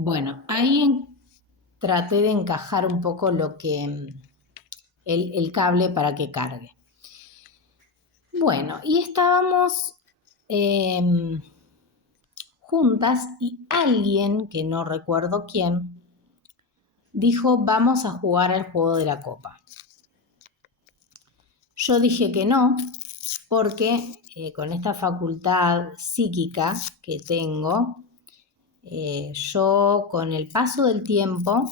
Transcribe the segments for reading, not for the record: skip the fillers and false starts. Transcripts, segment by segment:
Bueno, ahí traté de encajar un poco el cable para que cargue. Bueno, y estábamos juntas y alguien, que no recuerdo quién, dijo, vamos a jugar al juego de la copa. Yo dije que no, porque con esta facultad psíquica que tengo, yo con el paso del tiempo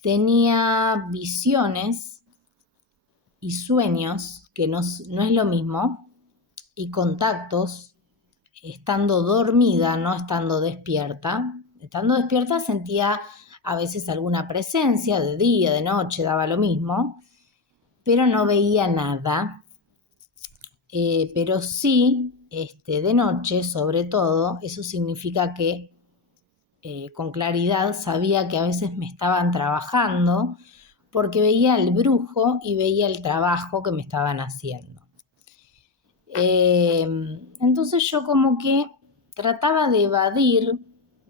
tenía visiones y sueños, que no es lo mismo, y contactos, estando dormida, no estando despierta. Estando despierta sentía a veces alguna presencia, de día, de noche, daba lo mismo, pero no veía nada. Pero sí, de noche, sobre todo, eso significa que con claridad sabía que a veces me estaban trabajando, porque veía el brujo y veía el trabajo que me estaban haciendo. Entonces yo como que trataba de evadir,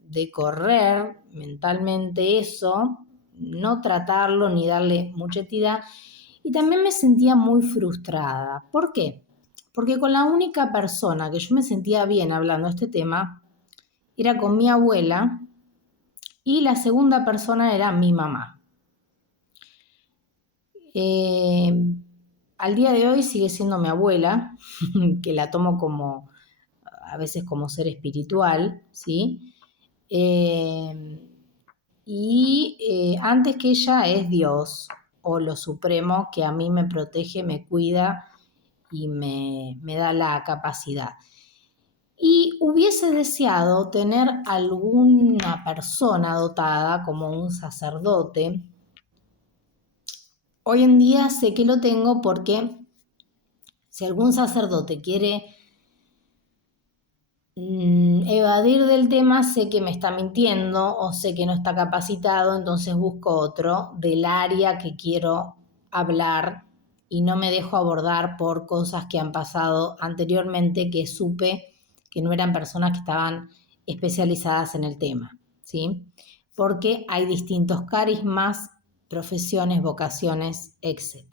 de correr mentalmente eso, no tratarlo ni darle mucha entidad, y también me sentía muy frustrada. ¿Por qué? Porque con la única persona que yo me sentía bien hablando de este tema era con mi abuela, y la segunda persona era mi mamá. Al día de hoy sigue siendo mi abuela, que la tomo como, a veces como ser espiritual, ¿sí? Antes que ella es Dios, o lo supremo, que a mí me protege, me cuida y me da la capacidad. Y hubiese deseado tener alguna persona dotada, como un sacerdote. Hoy en día sé que lo tengo porque si algún sacerdote quiere evadir del tema, sé que me está mintiendo o sé que no está capacitado, entonces busco otro del área que quiero hablar y no me dejo abordar por cosas que han pasado anteriormente, que supe que no eran personas que estaban especializadas en el tema, ¿sí? Porque hay distintos carismas, profesiones, vocaciones, etc.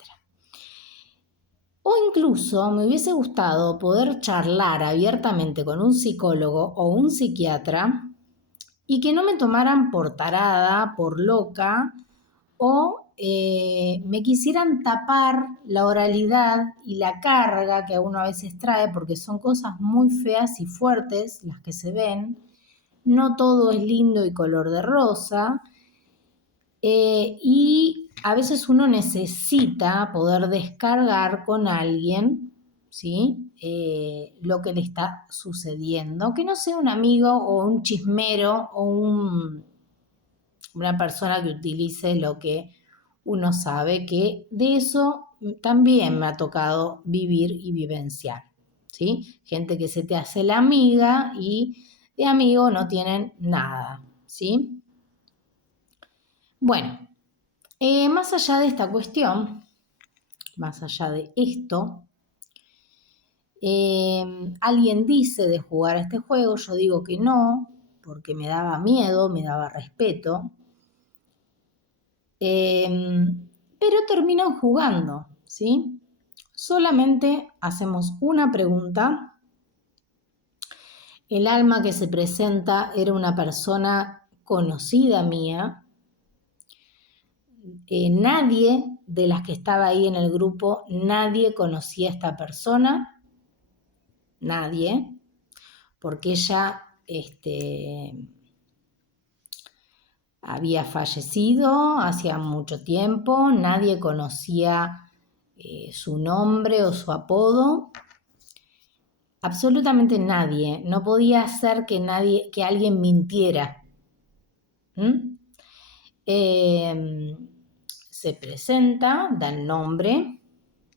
O incluso me hubiese gustado poder charlar abiertamente con un psicólogo o un psiquiatra y que no me tomaran por tarada, por loca, o me quisieran tapar la oralidad y la carga que a uno a veces trae, porque son cosas muy feas y fuertes las que se ven. No todo es lindo y color de rosa. Y a veces uno necesita poder descargar con alguien, ¿sí? Lo que le está sucediendo, que no sea un amigo o un chismero o una persona que utilice lo que uno sabe, que de eso también me ha tocado vivir y vivenciar, ¿sí? Gente que se te hace la amiga y de amigo no tienen nada, ¿sí? Bueno, más allá de esta cuestión, más allá de esto, alguien dice de jugar a este juego, yo digo que no, porque me daba miedo, me daba respeto, pero terminan jugando, ¿sí? Solamente hacemos una pregunta. El alma que se presenta era una persona conocida mía. Nadie de las que estaba ahí en el grupo, nadie conocía a esta persona, nadie, porque ella había fallecido hacía mucho tiempo, nadie conocía su nombre o su apodo, absolutamente nadie. No podía ser que alguien mintiera. Se presenta, da el nombre.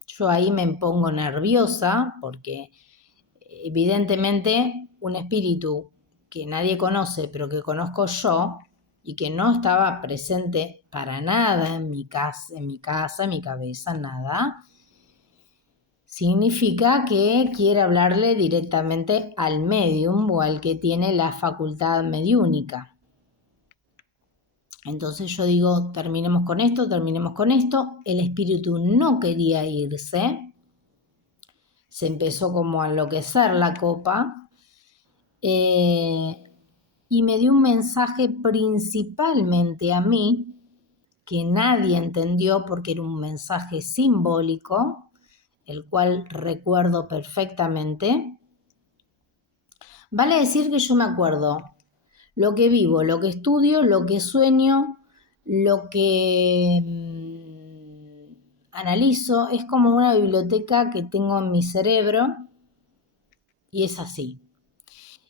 Yo ahí me pongo nerviosa porque evidentemente un espíritu que nadie conoce pero que conozco yo y que no estaba presente para nada en mi casa, en mi cabeza, nada, significa que quiere hablarle directamente al medium o al que tiene la facultad mediúnica. Entonces yo digo, terminemos con esto, terminemos con esto. El espíritu no quería irse. Se empezó como a enloquecer la copa. Y me dio un mensaje principalmente a mí, que nadie entendió porque era un mensaje simbólico, el cual recuerdo perfectamente. Vale decir que yo me acuerdo lo que vivo, lo que estudio, lo que sueño, lo que analizo. Es como una biblioteca que tengo en mi cerebro y es así.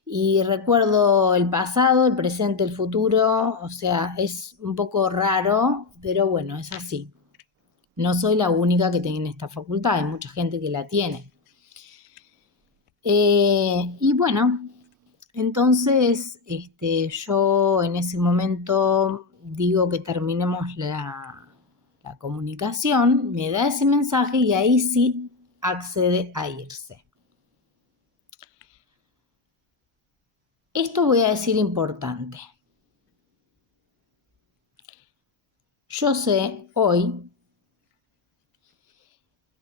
Y recuerdo el pasado, el presente, el futuro, o sea, es un poco raro, pero bueno, es así. No soy la única que tiene esta facultad, hay mucha gente que la tiene. Y bueno, entonces yo en ese momento digo que terminemos la comunicación, me da ese mensaje y ahí sí accede a irse. Esto voy a decir importante. Yo sé hoy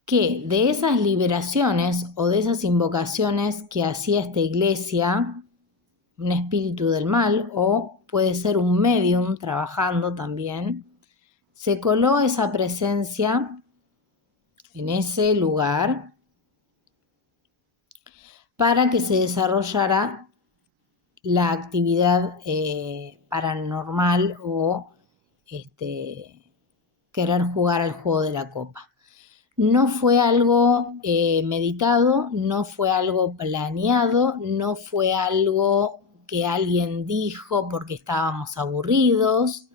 que de esas liberaciones o de esas invocaciones que hacía esta iglesia, un espíritu del mal o puede ser un medium trabajando también, se coló esa presencia en ese lugar para que se desarrollara la actividad paranormal o querer jugar al juego de la copa. No fue algo meditado, no fue algo planeado, no fue algo que alguien dijo porque estábamos aburridos.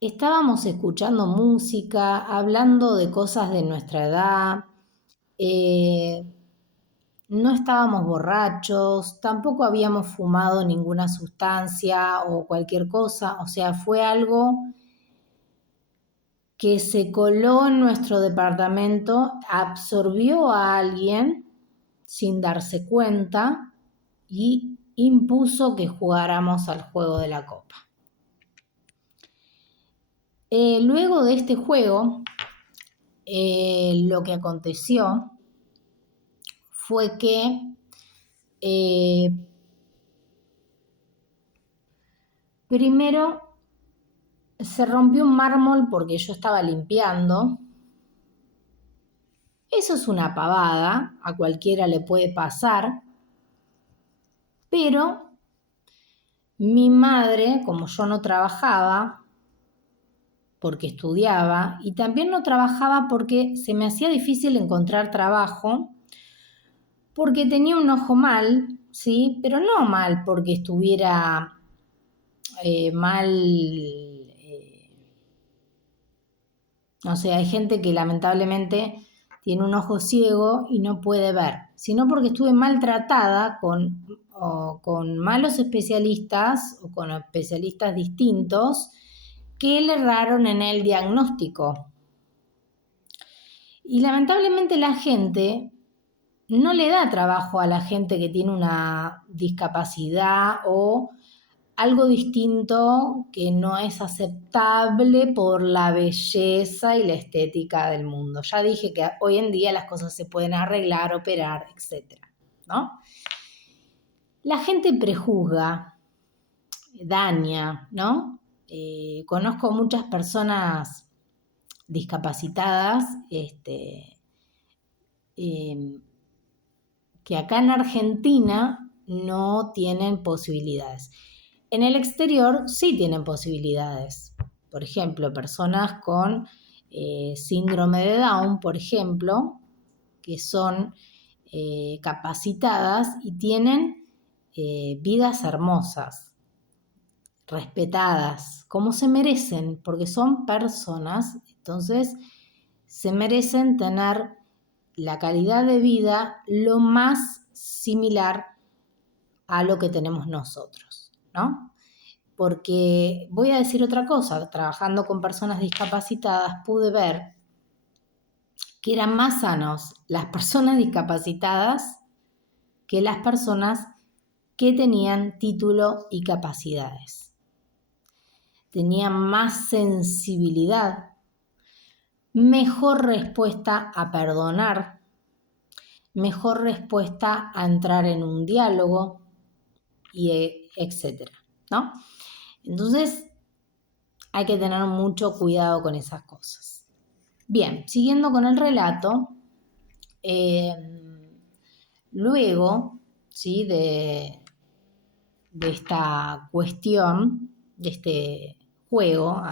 Estábamos escuchando música, hablando de cosas de nuestra edad, no estábamos borrachos, tampoco habíamos fumado ninguna sustancia o cualquier cosa, o sea, fue algo que se coló en nuestro departamento, absorbió a alguien sin darse cuenta y impuso que jugáramos al juego de la copa. Luego de este juego, lo que aconteció fue que primero se rompió un mármol porque yo estaba limpiando. Eso es una pavada, a cualquiera le puede pasar, pero mi madre, como yo no trabajaba, porque estudiaba, y también no trabajaba porque se me hacía difícil encontrar trabajo, porque tenía un ojo mal, ¿sí? Pero no mal porque estuviera mal, o sea, hay gente que lamentablemente tiene un ojo ciego y no puede ver, sino porque estuve maltratada con malos especialistas o con especialistas distintos que le erraron en el diagnóstico. Y lamentablemente la gente no le da trabajo a la gente que tiene una discapacidad o algo distinto que no es aceptable por la belleza y la estética del mundo. Ya dije que hoy en día las cosas se pueden arreglar, operar, etc., ¿no? La gente prejuzga, daña, ¿no? Conozco muchas personas discapacitadas que acá en Argentina no tienen posibilidades. En el exterior sí tienen posibilidades. Por ejemplo, personas con síndrome de Down, por ejemplo, que son capacitadas y tienen vidas hermosas, respetadas, como se merecen, porque son personas, entonces se merecen tener la calidad de vida lo más similar a lo que tenemos nosotros, ¿no? Porque voy a decir otra cosa, trabajando con personas discapacitadas pude ver que eran más sanos las personas discapacitadas que las personas que tenían título y capacidades. tenía más sensibilidad, mejor respuesta a perdonar, mejor respuesta a entrar en un diálogo, y etcétera, ¿no? Entonces, hay que tener mucho cuidado con esas cosas. Bien, siguiendo con el relato, luego, ¿sí? de esta cuestión, de este juego,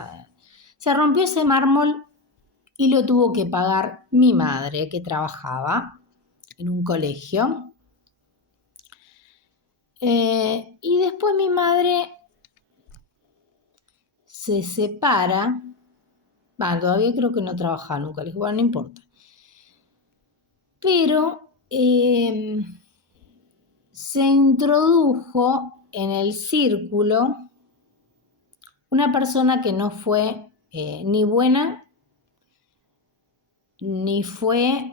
se rompió ese mármol y lo tuvo que pagar mi madre, que trabajaba en un colegio. Y después mi madre se separa. Todavía creo que no trabajaba en un colegio, bueno, no importa. Pero se introdujo en el círculo una persona que no fue ni buena, ni fue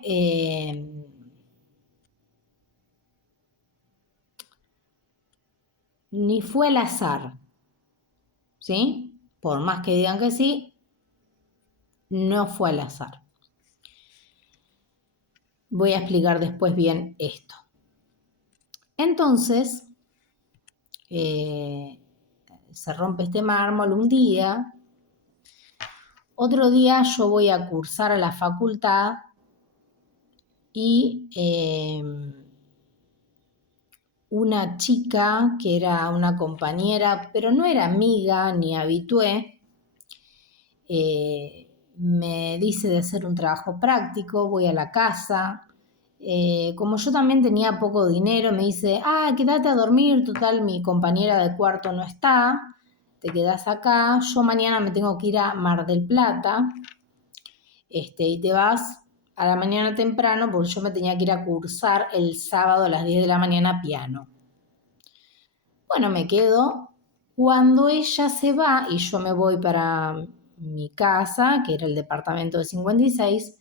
al azar, ¿sí? Por más que digan que sí, no fue al azar. Voy a explicar después bien esto. Entonces, se rompe este mármol un día. Otro día yo voy a cursar a la facultad y una chica que era una compañera, pero no era amiga ni habitué, me dice de hacer un trabajo práctico, voy a la casa. Como yo también tenía poco dinero, me dice, quédate a dormir, total, mi compañera de cuarto no está, te quedás acá, yo mañana me tengo que ir a Mar del Plata, y te vas a la mañana temprano, porque yo me tenía que ir a cursar el sábado a las 10 de la mañana piano. Bueno, me quedo. Cuando ella se va y yo me voy para mi casa, que era el departamento de 56,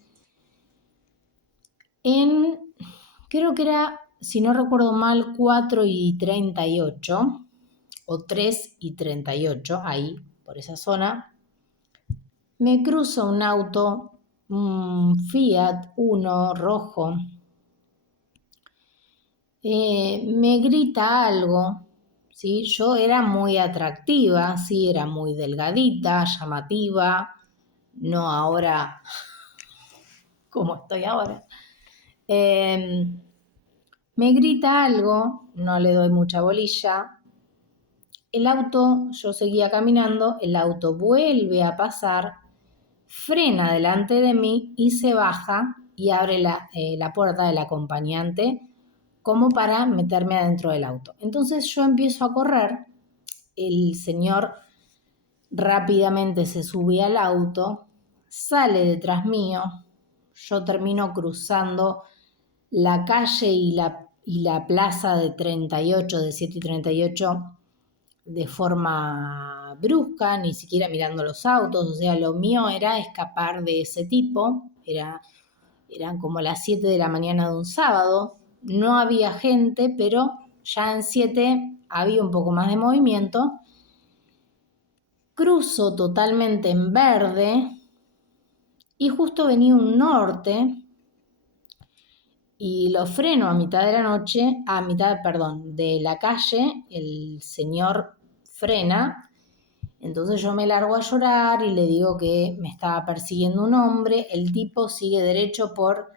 creo que era, si no recuerdo mal, 4:38 o 3:38, ahí, por esa zona, me cruza un auto, un Fiat Uno rojo, me grita algo, ¿sí? Yo era muy atractiva, sí, era muy delgadita, llamativa, no ahora como estoy ahora. Me grita algo, no le doy mucha bolilla. El auto, yo seguía caminando, el auto vuelve a pasar, frena delante de mí y se baja y abre la puerta del acompañante como para meterme adentro del auto. Entonces yo empiezo a correr, el señor rápidamente se sube al auto, sale detrás mío, yo termino cruzando la calle y la plaza de 38, de 7:38, de forma brusca, ni siquiera mirando los autos, o sea, lo mío era escapar de ese tipo, eran como las 7 de la mañana de un sábado, no había gente, pero ya en 7 había un poco más de movimiento. Cruzo totalmente en verde y justo venía un norte y lo freno a mitad de la noche, de la calle, el señor frena, entonces yo me largo a llorar y le digo que me estaba persiguiendo un hombre, el tipo sigue derecho por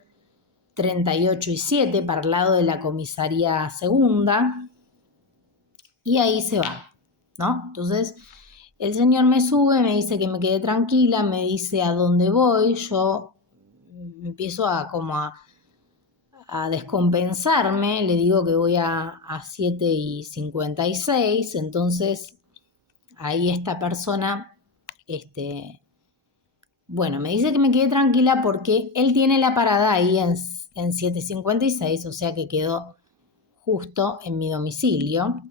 38 y 7 para el lado de la comisaría segunda y ahí se va, ¿no? Entonces el señor me sube, me dice que me quede tranquila, me dice a dónde voy, yo empiezo a descompensarme, le digo que voy a 7:56, entonces ahí esta persona, me dice que me quede tranquila porque él tiene la parada ahí en 7:56, o sea que quedó justo en mi domicilio.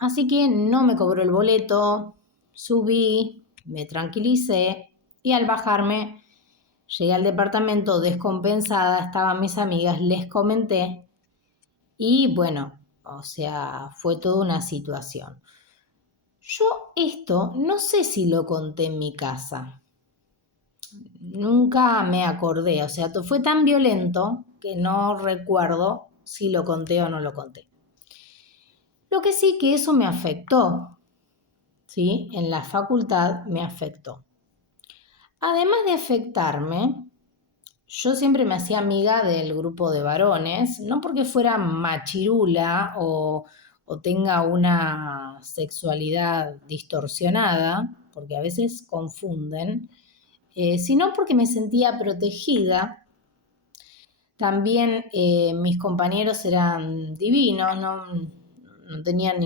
Así que no me cobró el boleto, subí, me tranquilicé y al bajarme llegué al departamento descompensada, estaban mis amigas, les comenté y fue toda una situación. Yo esto no sé si lo conté en mi casa. Nunca me acordé, o sea, fue tan violento que no recuerdo si lo conté o no lo conté. Lo que sí que eso me afectó, ¿sí? En la facultad me afectó. Además de afectarme, yo siempre me hacía amiga del grupo de varones, no porque fuera machirula o tenga una sexualidad distorsionada, porque a veces confunden, sino porque me sentía protegida. También mis compañeros eran divinos, no tenían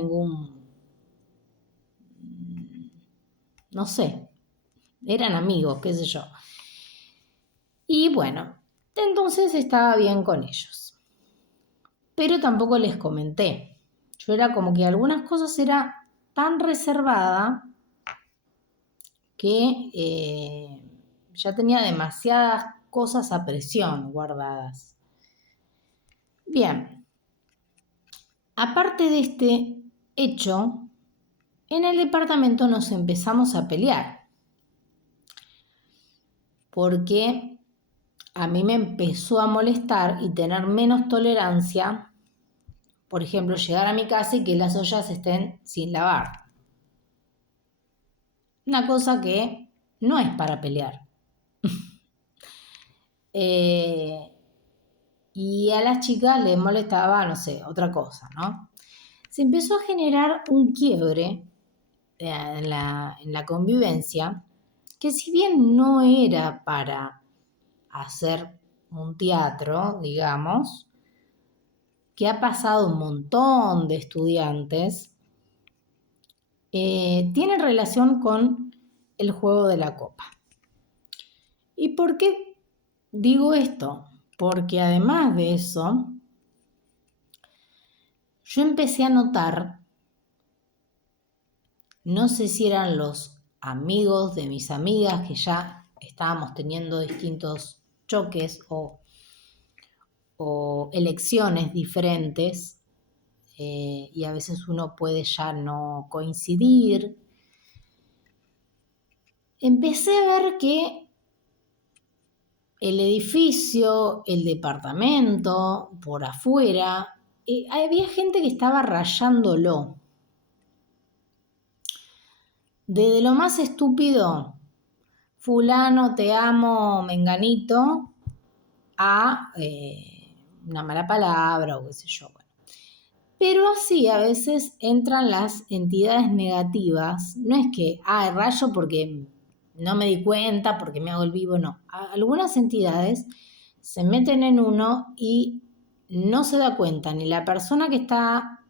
no sé, eran amigos, qué sé yo. Y bueno, entonces estaba bien con ellos. Pero tampoco les comenté. Yo era como que algunas cosas era tan reservada que ya tenía demasiadas cosas a presión guardadas. Bien, aparte de este hecho, en el departamento nos empezamos a pelear. Porque a mí me empezó a molestar y tener menos tolerancia, por ejemplo, llegar a mi casa y que las ollas estén sin lavar. Una cosa que no es para pelear. Y a las chicas les molestaba, no sé, otra cosa, ¿no? Se empezó a generar un quiebre en la convivencia, que si bien no era para hacer un teatro, digamos, que ha pasado un montón de estudiantes, tiene relación con el juego de la copa. ¿Y por qué digo esto? Porque además de eso, yo empecé a notar, no sé si eran los amigos de mis amigas que ya estábamos teniendo distintos choques o elecciones diferentes, y a veces uno puede ya no coincidir. Empecé a ver que el edificio, el departamento, por afuera, había gente que estaba rayándolo. Desde lo más estúpido, fulano, te amo, menganito, a una mala palabra o qué sé yo. Bueno. Pero así a veces entran las entidades negativas. No es que, rayo porque no me di cuenta, porque me hago el vivo, no. Algunas entidades se meten en uno y no se da cuenta ni la persona que está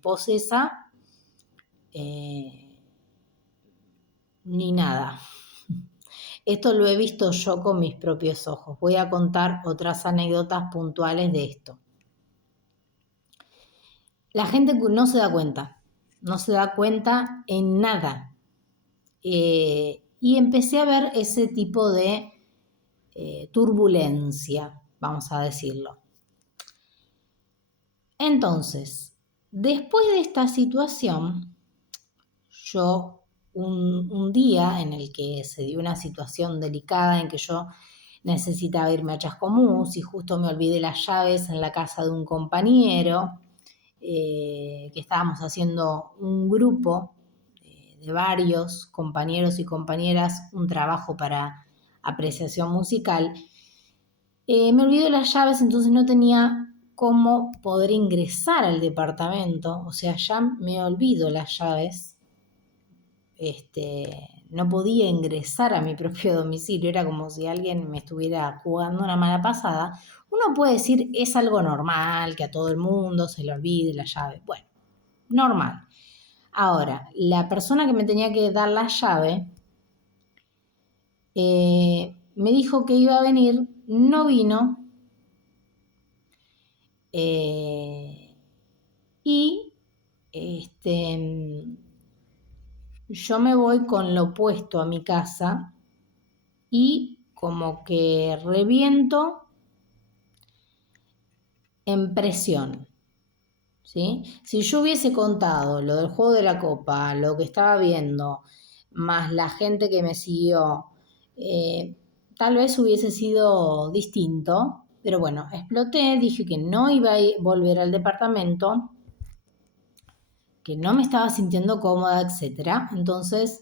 posesa, ni nada. Esto lo he visto yo con mis propios ojos. Voy a contar otras anécdotas puntuales de esto. La gente no se da cuenta en nada. Y empecé a ver ese tipo de turbulencia, vamos a decirlo. Entonces, después de esta situación, yo un día en el que se dio una situación delicada en que yo necesitaba irme a Chascomús y justo me olvidé las llaves en la casa de un compañero, que estábamos haciendo un grupo de varios compañeros y compañeras, un trabajo para apreciación musical. Me olvidé las llaves, entonces no tenía cómo poder ingresar al departamento, o sea, ya me olvido las llaves, no podía ingresar a mi propio domicilio, era como si alguien me estuviera jugando una mala pasada. Uno puede decir, es algo normal, que a todo el mundo se le olvide la llave. Bueno, normal. Ahora, la persona que me tenía que dar la llave me dijo que iba a venir, no vino, y yo me voy con lo opuesto a mi casa y como que reviento en presión, ¿sí? Si yo hubiese contado lo del juego de la copa, lo que estaba viendo, más la gente que me siguió, tal vez hubiese sido distinto, pero bueno, exploté, dije que no iba a volver al departamento, que no me estaba sintiendo cómoda, etcétera. Entonces,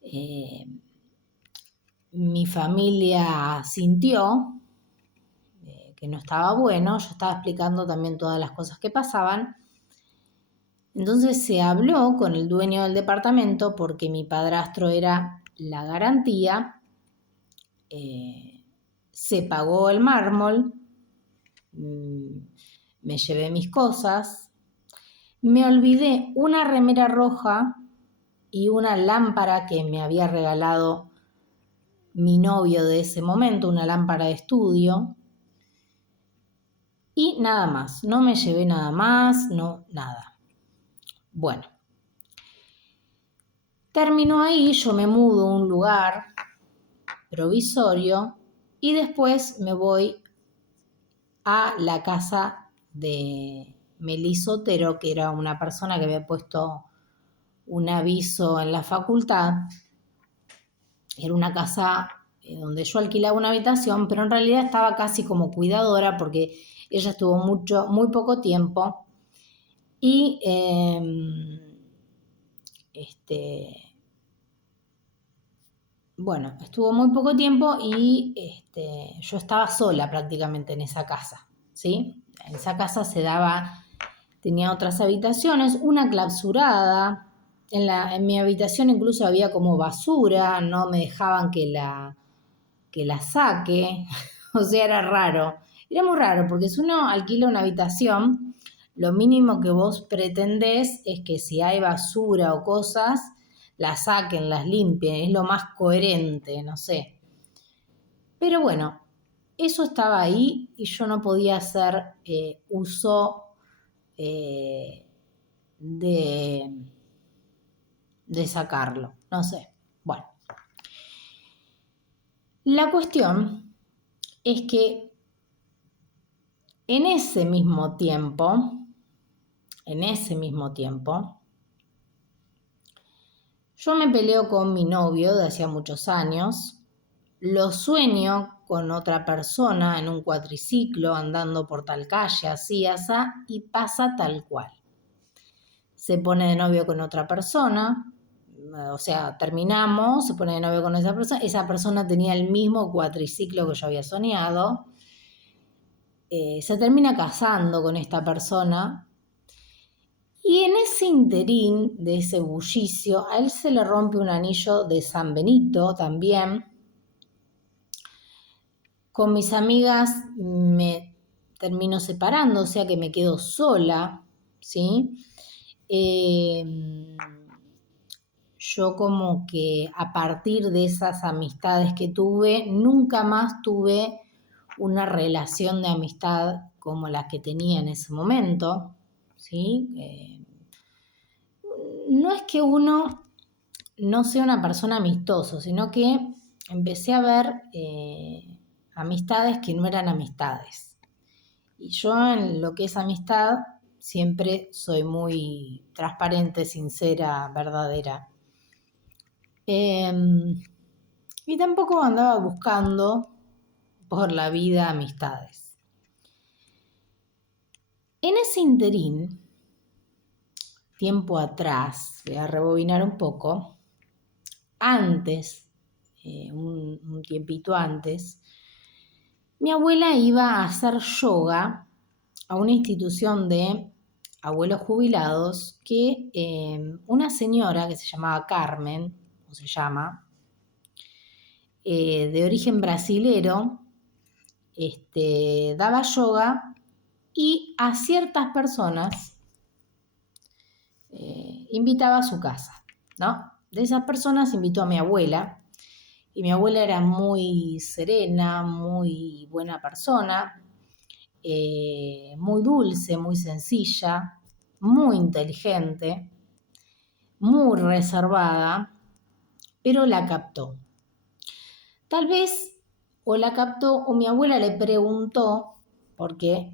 eh, mi familia sintió que no estaba bueno, yo estaba explicando también todas las cosas que pasaban. Entonces se habló con el dueño del departamento porque mi padrastro era la garantía, se pagó el mármol, me llevé mis cosas, me olvidé una remera roja y una lámpara que me había regalado mi novio de ese momento, una lámpara de estudio, y nada más, no me llevé nada más, no, nada. Bueno, terminó ahí, yo me mudo a un lugar provisorio y después me voy a la casa de Melissa Otero, que era una persona que había puesto un aviso en la facultad. Era una casa donde yo alquilaba una habitación, pero en realidad estaba casi como cuidadora porque ella estuvo muy poco tiempo y bueno, estuvo muy poco tiempo y yo estaba sola prácticamente en esa casa, ¿sí? En esa casa tenía otras habitaciones, una clausurada. En mi habitación incluso había como basura, no me dejaban que la saque, o sea, era raro. Era muy raro, porque si uno alquila una habitación, lo mínimo que vos pretendés es que si hay basura o cosas, las saquen, las limpien, es lo más coherente, no sé. Pero bueno, eso estaba ahí y yo no podía hacer uso de, de sacarlo, no sé. Bueno, la cuestión es que en ese mismo tiempo, yo me peleo con mi novio de hacía muchos años, lo sueño con otra persona en un cuatriciclo andando por tal calle, así, asá, y pasa tal cual. Se pone de novio con otra persona, o sea, terminamos, se pone de novio con esa persona tenía el mismo cuatriciclo que yo había soñado, se termina casando con esta persona. Y en ese interín de ese bullicio, a él se le rompe un anillo de San Benito también. Con mis amigas me termino separando, o sea que me quedo sola, ¿sí? Yo como que a partir de esas amistades que tuve, nunca más tuve una relación de amistad como la que tenía en ese momento, ¿sí? No es que uno no sea una persona amistosa, sino que empecé a ver amistades que no eran amistades. Y yo en lo que es amistad siempre soy muy transparente, sincera, verdadera. Y tampoco andaba buscando por la vida amistades. En ese interín, tiempo atrás, voy a rebobinar un poco, antes, un tiempito antes, mi abuela iba a hacer yoga a una institución de abuelos jubilados que una señora que se llamaba Carmen, o se llama, de origen brasilero, daba yoga y a ciertas personas invitaba a su casa, ¿no? De esas personas invitó a mi abuela, y mi abuela era muy serena, muy buena persona, muy dulce, muy sencilla, muy inteligente, muy reservada, pero la captó. Tal vez o la captó o mi abuela le preguntó, porque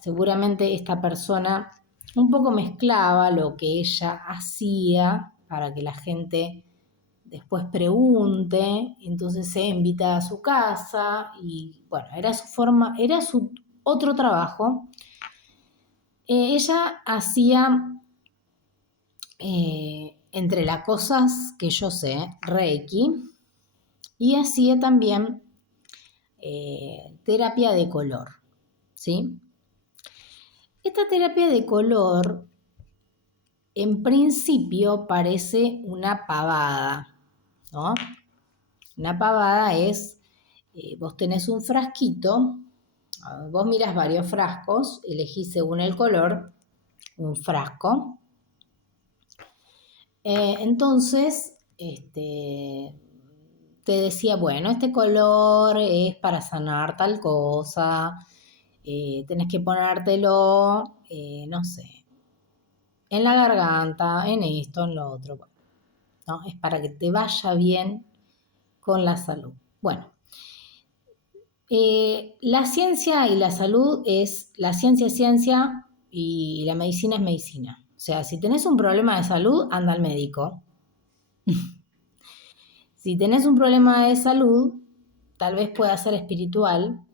seguramente esta persona un poco mezclaba lo que ella hacía para que la gente después pregunte, entonces se invita a su casa y bueno, era su forma, era su otro trabajo. Ella hacía, entre las cosas que yo sé, Reiki, y hacía también terapia de color, ¿sí? Esta terapia de color, en principio, parece una pavada, ¿no? Una pavada es, vos tenés un frasquito, vos mirás varios frascos, elegís según el color un frasco. Entonces, te decía, bueno, este color es para sanar tal cosa, tenés que ponértelo, no sé, en la garganta, en esto, en lo otro. Bueno, ¿no? Es para que te vaya bien con la salud. Bueno, la ciencia y la salud la ciencia es ciencia y la medicina es medicina. O sea, si tenés un problema de salud, anda al médico. Si tenés un problema de salud, tal vez pueda ser espiritual,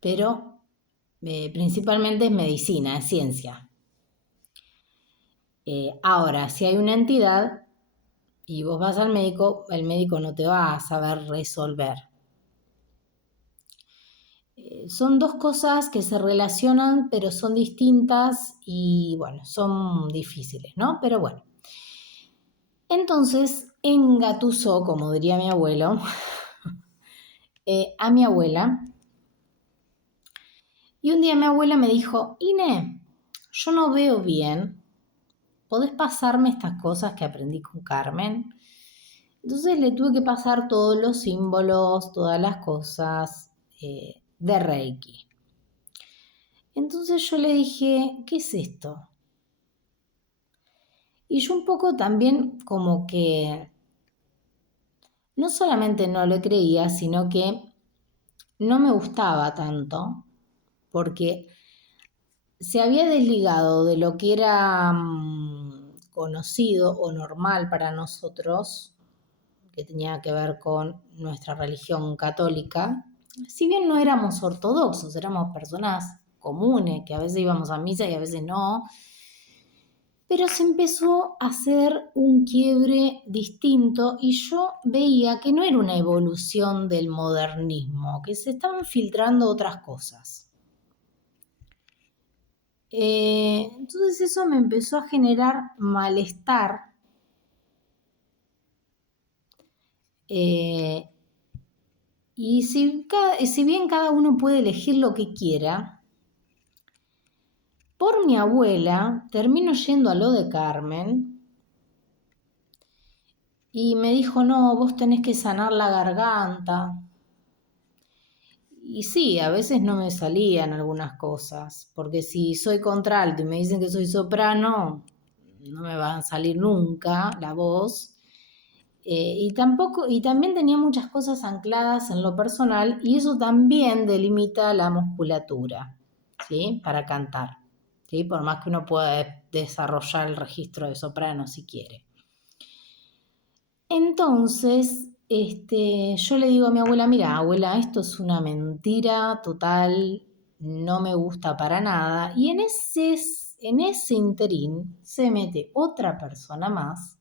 pero principalmente es medicina, es ciencia. Ahora, si hay una entidad y vos vas al médico, el médico no te va a saber resolver. Son dos cosas que se relacionan, pero son distintas y bueno, son difíciles, ¿no? Pero bueno. Entonces, engatusó, como diría mi abuelo, a mi abuela. Y un día mi abuela me dijo, Ine, yo no veo bien, ¿podés pasarme estas cosas que aprendí con Carmen? Entonces le tuve que pasar todos los símbolos, todas las cosas de Reiki. Entonces yo le dije, ¿qué es esto? Y yo un poco también como que no solamente no lo creía, sino que no me gustaba tanto, porque se había desligado de lo que era conocido o normal para nosotros, que tenía que ver con nuestra religión católica. Si bien no éramos ortodoxos, éramos personas comunes, que a veces íbamos a misa y a veces no, pero se empezó a hacer un quiebre distinto y yo veía que no era una evolución del modernismo, que se estaban filtrando otras cosas. Entonces eso me empezó a generar malestar. Y si bien cada uno puede elegir lo que quiera, por mi abuela termino yendo a lo de Carmen y me dijo, no, vos tenés que sanar la garganta. Y sí, a veces no me salían algunas cosas, porque si soy contralto y me dicen que soy soprano, no me va a salir nunca la voz. Y también tenía muchas cosas ancladas en lo personal y eso también delimita la musculatura, ¿sí? Para cantar, ¿sí? Por más que uno pueda desarrollar el registro de soprano si quiere. Entonces, yo le digo a mi abuela, mira, abuela, esto es una mentira total, no me gusta para nada. Y en ese interín se mete otra persona más,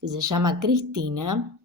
que se llama Cristina,